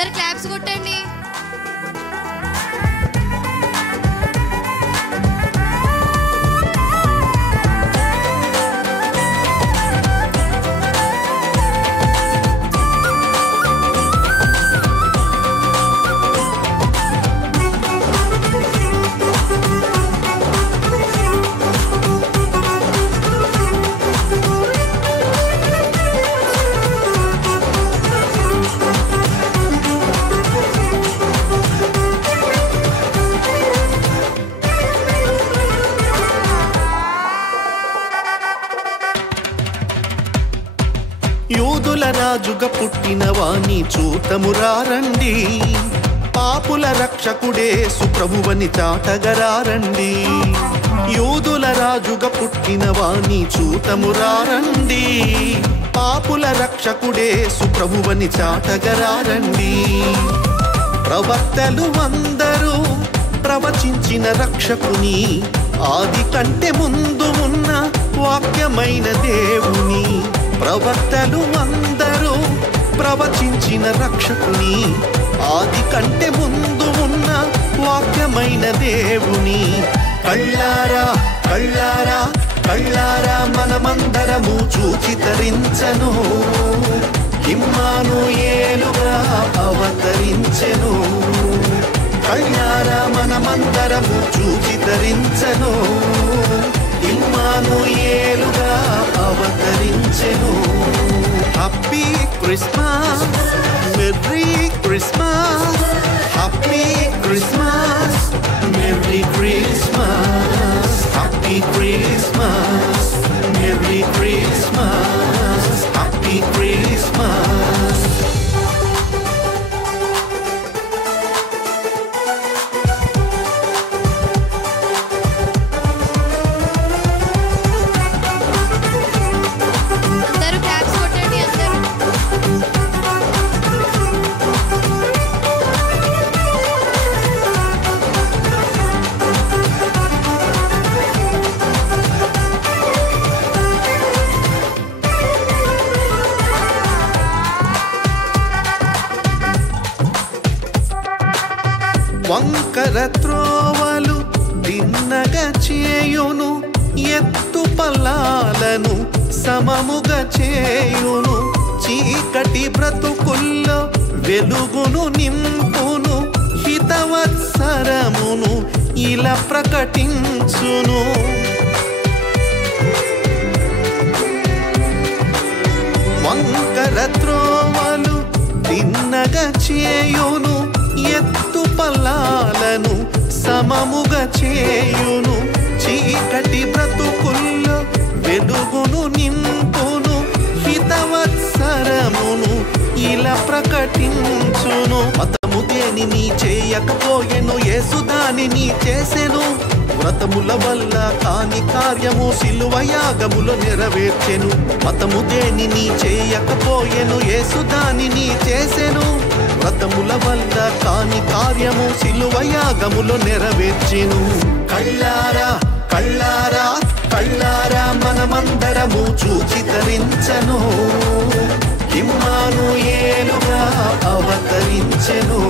అందరు క్లాప్స్ కొట్టండి. యూదుల రాజుగా పుట్టిన వాణి చూతమురారండి, పాపుల రక్షకుడేసు ప్రభువని చాటగరారండి. యూదుల రాజుగా పుట్టిన వాణి చూతమురారండి, పాపుల రక్షకుడేసు ప్రభువని చాటగరారండి. ప్రవక్తలు అందరూ ప్రవచించిన రక్షకుని, ఆది కంటే ముందు ఉన్న వాక్యమైన దేవుని. ప్రవక్తలు అందరూ ప్రవచించిన రక్షకుని, ఆది కంటే ముందు ఉన్న వాక్యమైన దేవుని. కళ్ళారా కళ్ళారా కళ్ళారా మనమందరము చూచి తరించెను, ఇమ్మానుయేలుగా అవతరించెను. కళ్ళారా మనమందరము చూచి తరించెను, ఇమ్మానుయేలుగా అవతరించెను. Happy Christmas, merry Christmas, happy Christmas, merry Christmas, happy Christmas, merry Christmas, happy Christmas. వంకర త్రోవలు దిన్నగా చేయును, ఎత్తు పల్లాలను సమముగా చేయును. చీకటి బ్రతుకుల్లో వెలుగును నింపును, హితవత్సరమును ఇలా ప్రకటించును. వంకర త్రోవలు దిన్నగా చేయును, ఎత్తు పల్లాలను సమముగా చేయును. చీకటి బ్రతుకుల్లో వెలుగును నింపును, హితవత్సరమును ఇలా ప్రకటించును. మతము దేనిని చేయకపోయెను, యేసు దానిని చేసెను. వ్రతముల వల్ల కాని కార్యము సిలువ యాగములో నెరవేర్చెను. మతము దేనిని చేయకపోయెను, యేసు దానిని చేసెను. వ్రతముల వల్ల కాని కార్యము సిలువ యాగములో నెరవేర్చెను. కళ్ళారా కళ్ళారా కళ్ళారా మనమందరము చూచి తరించెను, ఇమ్మానుయేలుగా అవతరించెను.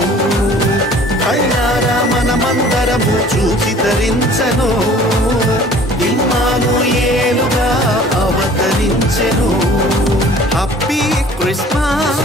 కళ్ళారా మనమందరము చూచి తరించెను, ఇమ్మానుయేలుగా అవతరించెను. Happy Christmas,